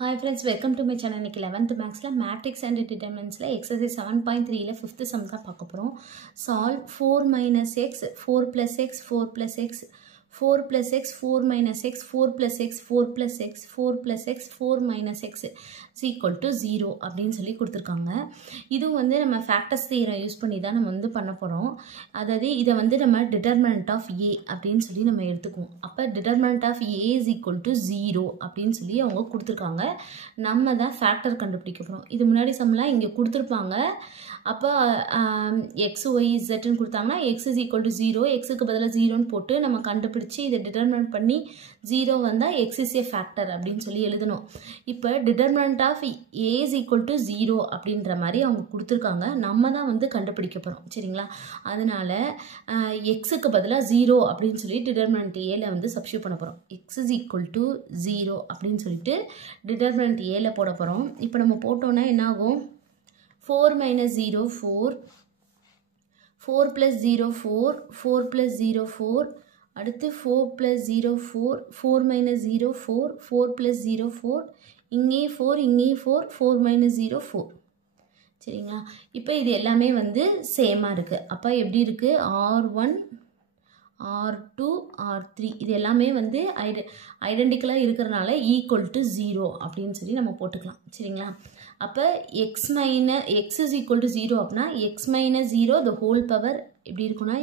Hi friends, welcome to my channel. இன்னைக்கு 11th Maxல Matrix and Determinantsல exercise 7.3ல 5th sum தான் பார்க்க போறோம். Solve 4 minus x, 4 plus x, 4 plus x, 4 plus x, 4 minus x, 4 plus x, 4 plus x, 4 plus x, 4 minus x is equal to 0 அப்படின்னு சொல்லி கொடுத்துருக்காங்க. இது வந்து நம்ம ஃபேக்டர்ஸ் தியரம் யூஸ் பண்ணி தான் நம்ம வந்து பண்ண போகிறோம். அதாவது இதை வந்து நம்ம டிட்டர்மினன்ட் ஆஃப் ஏ அப்படின்னு சொல்லி நம்ம எடுத்துக்குவோம். அப்போ determinant of A is equal to 0 அப்படின்னு சொல்லி அவங்க கொடுத்துருக்காங்க. நம்ம தான் ஃபேக்டர் கண்டுபிடிக்க போகிறோம். இது முன்னாடி சம்லாம் இங்கே கொடுத்துருப்பாங்க. அப்போ எக்ஸ் ஒய் இசட்னு கொடுத்தாங்கன்னா எக்ஸ் இஸ் ஈக்குவல் டு 0, எக்ஸுக்கு பதிலாக 0ன்னு போட்டு நம்ம கண்டுபிடிச்சி இதை டிட்டர்மினன்ட் பண்ணி 0 வந்தால் எக்ஸ் இஸ் ஏ ஃபேக்டர் அப்படின்னு சொல்லி எழுதணும். இப்போ determinant of A is equal to 0 அப்படின்ற மாதிரி அவங்க கொடுத்துருக்காங்க. நம்ம தான் வந்து கண்டுபிடிக்க போகிறோம். சரிங்களா? அதனால எக்ஸுக்கு பதிலாக 0 அப்படின்னு சொல்லி டிட்டர்மினன்ட் ஏல வந்து சப்ஸ்டியூட் பண்ண போகிறோம். எக்ஸ் இஸ் ஈக்குவல் டு 0 அப்படின்னு சொல்லிட்டு டிட்டர்மினன்ட் ஏல போட போகிறோம். இப்போ நம்ம போட்டோன்னா என்ன ஆகும்? 4 minus 0, 4, 4 plus 0, 4, 4 plus 0, 4, அடுத்து 4 plus 0, 4, 4 minus 0, 4, 4 plus 0, 4, இங்கே 4, இங்கே 4, 4 minus 0, 4. சரிங்களா? இப்போ இது எல்லாமே வந்து சேமாக இருக்குது. அப்போ எப்படி இருக்குது? R1, R2, R3 இது எல்லாமே வந்து ஐடென்டிக்கலாக இருக்கிறனால ஈக்குவல் டு 0 அப்படின்னு சொல்லி நம்ம போட்டுக்கலாம். சரிங்களா? அப்போ எக்ஸ் இஸ் ஈக்குவல் டு 0 அப்படின்னா X minus 0 the whole power எப்படி இருக்குன்னா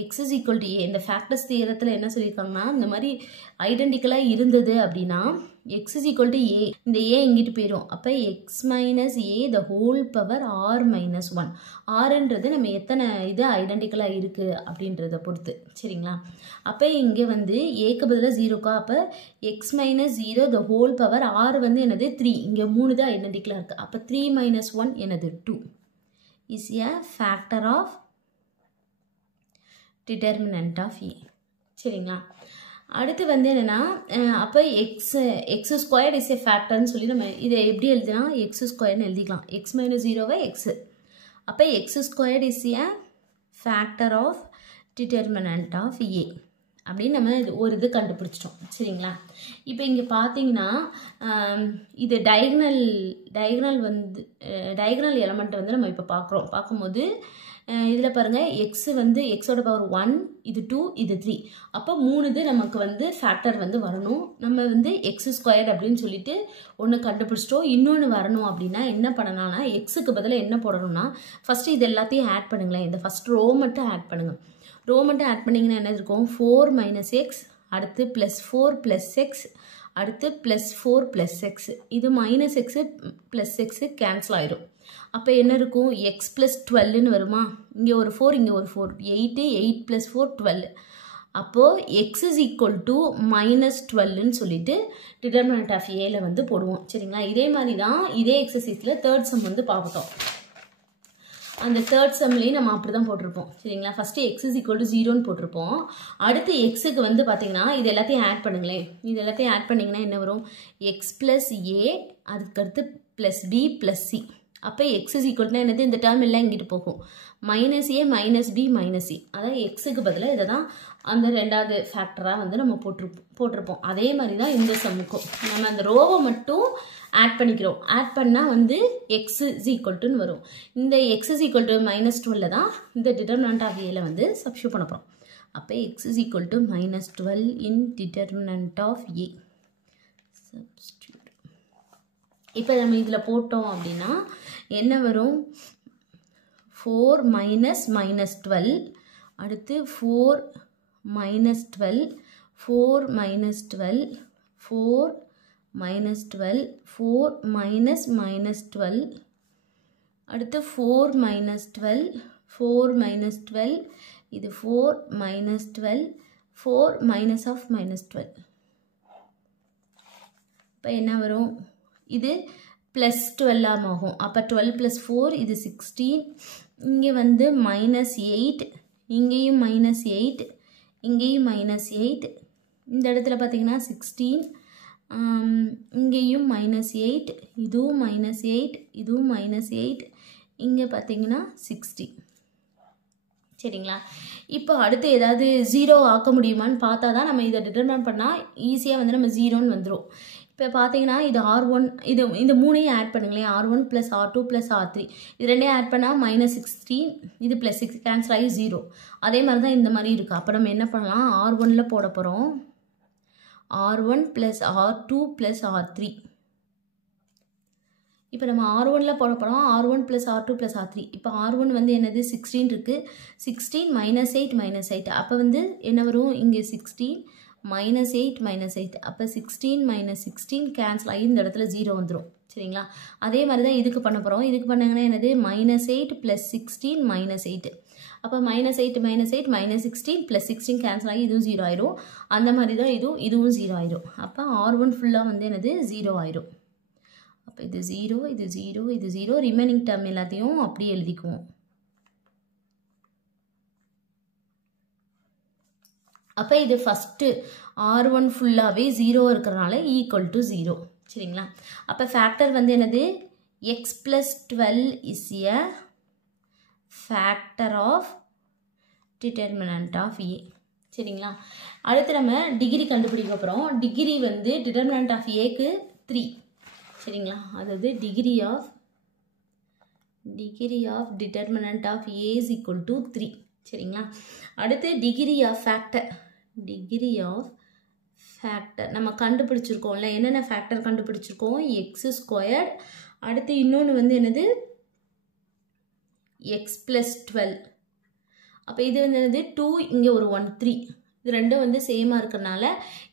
X is equal to A. இந்த ஃபேக்டர்ஸ் தியரத்தில் என்ன சொல்லியிருக்காங்கன்னா இந்த மாதிரி ஐடென்டிக்கலாக இருந்தது அப்படின்னா X is equal to A, இந்த ஏ எங்கிட்டு போயிடும். அப்போ X minus A the whole power R minus 1. ஆறுன்றது நம்ம எத்தனை இது ஐடென்டிக்கலாக இருக்குது அப்படின்றத பொறுத்து. சரிங்களா? அப்போ இங்கே வந்து ஏக்கு பதிலாக 0க்கா, அப்போ X minus 0 the whole power R வந்து என்னது 3, இங்கே 3 தான் ஐடென்டிக்கலாக இருக்குது. அப்போ 3 minus 1 என்னது 2 is a factor of determinant of A. சரிங்களா? அடுத்து வந்து என்னென்னா அப்போ எக்ஸ் ஸ்கொயர் இஸ் ஏ ஃபேக்டர்னு சொல்லி நம்ம இதை எப்படி எழுதினா எக்ஸ் ஸ்கொயர்னு எழுதிக்கலாம். எக்ஸ் மைனஸ் 0வை எக்ஸு. அப்போ X square is a factor of determinant of A அப்படின்னு நம்ம இது கண்டுபிடிச்சிட்டோம். சரிங்களா? இப்போ இங்கே பார்த்தீங்கன்னா இது டயகனல் எலமெண்ட் வந்து நம்ம இப்போ பார்க்கும்போது இதில் பாருங்கள் எக்ஸ் வந்து எக்ஸோட பவர் 1, இது 2, இது 3. அப்போ 3 இது நமக்கு வந்து ஃபேக்டர் வந்து வரணும். நம்ம வந்து எக்ஸ் ஸ்கொயர்ட் அப்படின்னு சொல்லிட்டு ஒன்று கண்டுபிடிச்சிட்டோம். இன்னொன்று வரணும் அப்படின்னா என்ன பண்ணலாம்னா எக்ஸுக்கு பதிலாக என்ன போடணும்னா ஃபஸ்ட்டு இது எல்லாத்தையும் ஆட் பண்ணுங்களேன். இந்த ஃபஸ்ட் ரோ மட்டும் ஆட் பண்ணுங்கள். ரோ மட்டும் ஆட் பண்ணிங்கன்னா என்ன இருக்கும்? 4 மைனஸ் எக்ஸ், அடுத்து ப்ளஸ் 4 ப்ளஸ் எக்ஸ், அடுத்து ப்ளஸ் 4 ப்ளஸ் எக்ஸ். இது minus x plus x cancel ஆயிடும். அப்போ என்ன இருக்கும்? எக்ஸ் ப்ளஸ் 12ன்னு வருமா? இங்கே ஒரு 4, இங்கே ஒரு 4, 8, 8 ப்ளஸ் 4 12. அப்போது X is equal to minus 12ன்னு சொல்லிட்டு டிட்டர்மினன்ட் ஆஃப் ஏல வந்து போடுவோம். சரிங்களா? இதே மாதிரி தான் இதே எக்ஸசைஸில் தேர்ட் சம் வந்து பார்ப்போம். அந்த தேர்ட் சம்லேயும் நம்ம அப்படி தான் போட்டிருப்போம். சரிங்களா? First X is equal to 0ன்னு போட்டிருப்போம். அடுத்து எக்ஸுக்கு வந்து பார்த்தீங்கன்னா இது எல்லாத்தையும் ஆட் பண்ணுங்களேன். இது எல்லாத்தையும் ஆட் பண்ணிங்கன்னா என்ன வரும்? எக்ஸ் ப்ளஸ் ஏ, அதுக்கடுத்து ப்ளஸ் பி ப்ளஸ் சி. அப்போ எக்ஸ் இஸ் ஈக்குவல்னா என்னது? இந்த டேர்ம் எல்லாம் இங்கிட்டு போகும். மைனஸ் ஏ மைனஸ் பி மைனஸ் சி. அதாவது எக்ஸுக்கு பதிலாக இதை தான் அந்த ரெண்டாவது ஃபேக்டராக வந்து நம்ம போட்டிருப்போம். அதே மாதிரி தான் இந்த சம்முக்கும் நம்ம அந்த ரோவை மட்டும் ஆட் பண்ணிக்கிறோம். ஆட் பண்ணால் வந்து எக்ஸ் இஸ் ஈக்குவல்ட்டுன்னு வரும். இந்த X is equal to minus 12 தான் இந்த டிட்டர்மினன்ட் ஆஃப் ஏல வந்து சப்ஸ்டியூட் பண்ண போகிறோம். அப்போ X is equal to minus 12 in determinant of A substitute. இப்போ நம்ம இதில் போட்டோம் அப்படின்னா என்ன வரும்? 4 மைனஸ் மைனஸ் 12, அடுத்து 4 minus 12, 4 minus 12, 4 minus 12, 4 minus minus 12, அடுத்து 4 மைனஸ் 12, 4 மைனஸ் 12, இது 4 மைனஸ் 12, 4 மைனஸ் ஆஃப் மைனஸ் 12. இப்போ என்ன வரும்? இது ப்ளஸ் 12 ஆகும். அப்போ 12 ப்ளஸ் 4 இது 16. இங்கே வந்து மைனஸ் 8, இங்கேயும் மைனஸ் 8, இங்கேயும் மைனஸ் 8. இந்த இடத்துல பார்த்தீங்கன்னா 16, இங்கேயும் மைனஸ் 8, இதுவும் மைனஸ் 8, இதுவும் மைனஸ் 8, இங்கே பார்த்தீங்கன்னா 60. சரிங்களா? இப்போ அடுத்து ஏதாவது 0 ஆக்க முடியுமான்னு பார்த்தா தான் நம்ம இதை டிட்டர்மின் பண்ணால் ஈஸியாக வந்து நம்ம 0ன்னு வந்துடும். இப்போ பார்த்தீங்கன்னா இது R1 இந்த மூணையும் ஆட் பண்ணுங்களேன். R1 + R2 + R3 இது ரெண்டையும் ஆட் பண்ணால் -16 இது +6 கேன்சல் ஆகி 0. அதே மாதிரி தான் இந்த மாதிரி இருக்குது. அப்போ நம்ம என்ன பண்ணலாம், R1ல் போட போகிறோம். R1 + R2 + R3. இப்போ நம்ம R1ல் போட போகிறோம். R1 + R2 + R3. இப்போ R1 வந்து என்னது 16 இருக்குது. 16 -8 -8 அப்போ வந்து என்ன வரும், இங்கே 16 -8 -8 அப்போ 16 - 16 கேன்சல் ஆகி இந்த இடத்துல 0 வந்துடும். சரிங்களா? அதே மாதிரி தான் இதுக்கு பண்ண போகிறோம். இதுக்கு பண்ணாங்கன்னா என்னது -8 + 16 -8 அப்போ -8 -8 -16 + 16 கேன்சல் ஆகி இதுவும் 0 ஆயிரும். அந்த மாதிரி தான் இதுவும் 0 ஆயிரும். அப்போ R1 ஃபுல்லாக வந்து என்னது 0 ஆயிரும். அப்போ இது 0 இது 0 இது 0 ரிமைனிங் டேர்ம் எல்லாத்தையும் அப்படியே எழுதிக்குவோம். அப்போ இது ஃபஸ்ட்டு R1 ஃபுல்லாகவே 0 இருக்கிறனால = 0. சரிங்களா? அப்போ ஃபேக்டர் வந்து என்னது, x + 12 is a factor of determinant of A. சரிங்களா? அடுத்து நம்ம டிகிரி கண்டுபிடிக்க போகிறோம். டிகிரி வந்து determinant of Aக்கு 3. சரிங்களா? அதாவது degree of determinant of A is equal to 3. சரிங்களா? அடுத்து டிகிரி ஆஃப் ஃபேக்டர் நம்ம கண்டுபிடிச்சிருக்கோம்ல. என்னென்ன ஃபேக்டர் கண்டுபிடிச்சிருக்கோம், x². அடுத்து இன்னொன்று வந்து என்னது, x + 12. அப்போ இது வந்து என்னது 2, இங்கே ஒரு 1 3. இது ரெண்டும் வந்து சேமாக இருக்கிறனால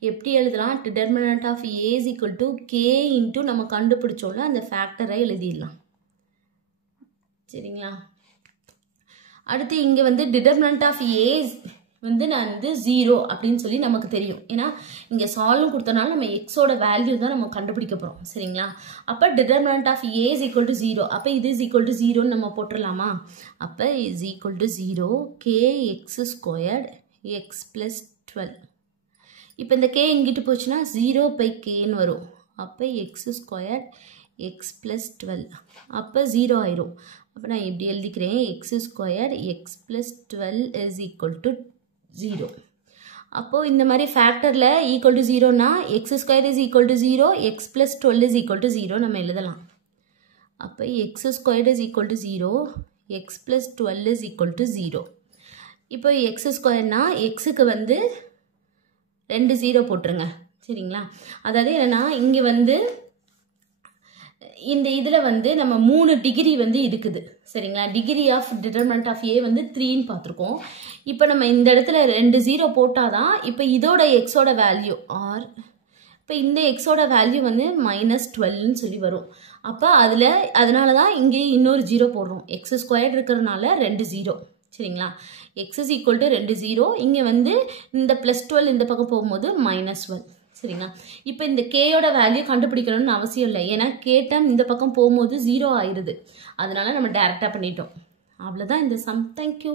எப்படி எழுதலாம், determinant of A is equal to k into நம்ம கண்டுபிடிச்சோம்ல அந்த ஃபேக்டரை எழுதிடலாம். சரிங்களா? அடுத்து இங்கே வந்து determinant of A வந்து நான் வந்து 0 அப்படின்னு சொல்லி நமக்கு தெரியும். ஏன்னா இங்கே சால்வும் கொடுத்தனால நம்ம எக்ஸோட வேல்யூ தான் நம்ம கண்டுபிடிக்க போகிறோம். சரிங்களா? அப்போ determinant of A is equal to 0. அப்போ இது is equal to 0ன்னு நம்ம போட்டுடலாமா? அப்போ is equal to 0 kx² x + 12. இப்போ இந்த k இங்கிட்டு போச்சுன்னா 0/kன்னு வரும். அப்போ x² x + 12 அப்போ 0 ஆயிரும். அப்போ நான் இப்படி எழுதிக்கிறேன், x² x + 12 is equal to 0. அப்போது இந்த மாதிரி ஃபேக்டரில் ஈக்குவல் டு 0னா x² is equal to 0 x + 12 is equal to 0 நம்ம எழுதலாம். அப்போ x² is equal to 0 x + 12 is equal to 0. இப்போ x²னா எக்ஸுக்கு வந்து 2 0 போட்டுருங்க. சரிங்களா? அதாவது என்னென்னா இங்கே வந்து இந்த இதில் வந்து நம்ம 3 டிகிரி வந்து இருக்குது. சரிங்களா? Degree of determinant of A வந்து 3ன்னு பார்த்துருக்கோம். இப்போ நம்ம இந்த இடத்துல 2 0 போட்டால் தான் இப்போ இதோட எக்ஸோட வேல்யூ R. இப்போ இந்த எக்ஸோட வேல்யூ வந்து -12ன்னு சொல்லி வரும். அப்போ அதனால தான் இங்கே இன்னொரு 0 போடுறோம். x² இருக்கிறதுனால 2 0. சரிங்களா? x is equal to 2 0. இங்கே வந்து இந்த +12 இந்த பக்கம் போகும்போது -1. சரிங்களா? இப்போ இந்த கேயோட வேல்யூ கண்டுபிடிக்கணும்னு அவசியம் இல்லை. ஏன்னா கேட்டால் இந்த பக்கம் போகும்போது 0 ஆயிடுது. அதனால நம்ம டைரெக்டாக பண்ணிட்டோம். அவ்வளோதான் இந்த சம். தேங்க்யூ.